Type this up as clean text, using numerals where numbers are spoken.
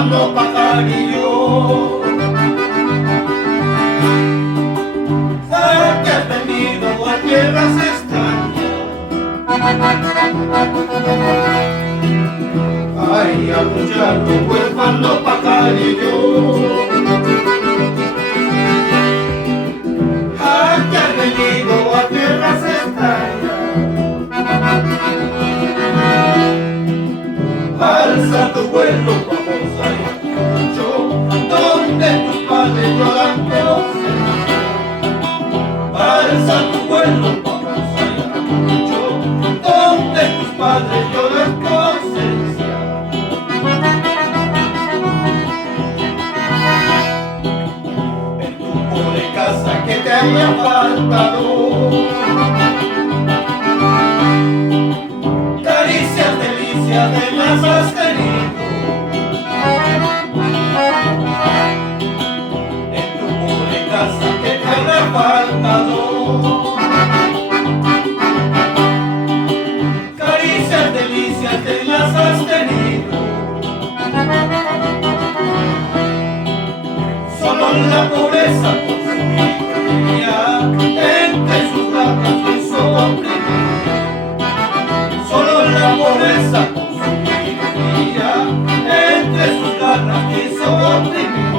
huérfano pajarillo. Sé que has venido a tierras extrañas. Ay, a muchacho huérfano pajarillo. Que has venido a tierras extrañas. Alza tu vuelo, vamos a ir mucho, donde tus padres lloran de ausencia. Alza tu vuelo, vamos a ir mucho, donde tus padres lloran de ausencia. En tu pobre casa que te haya faltado, caricias, delicias de las has tenido. En tu pobre casa que te haya faltado, caricias, delicias de las has tenido. Solo la pobreza consumía, entre sus garras quiso oprimir. Solo la pobreza consumía, entre sus garras quiso oprimir.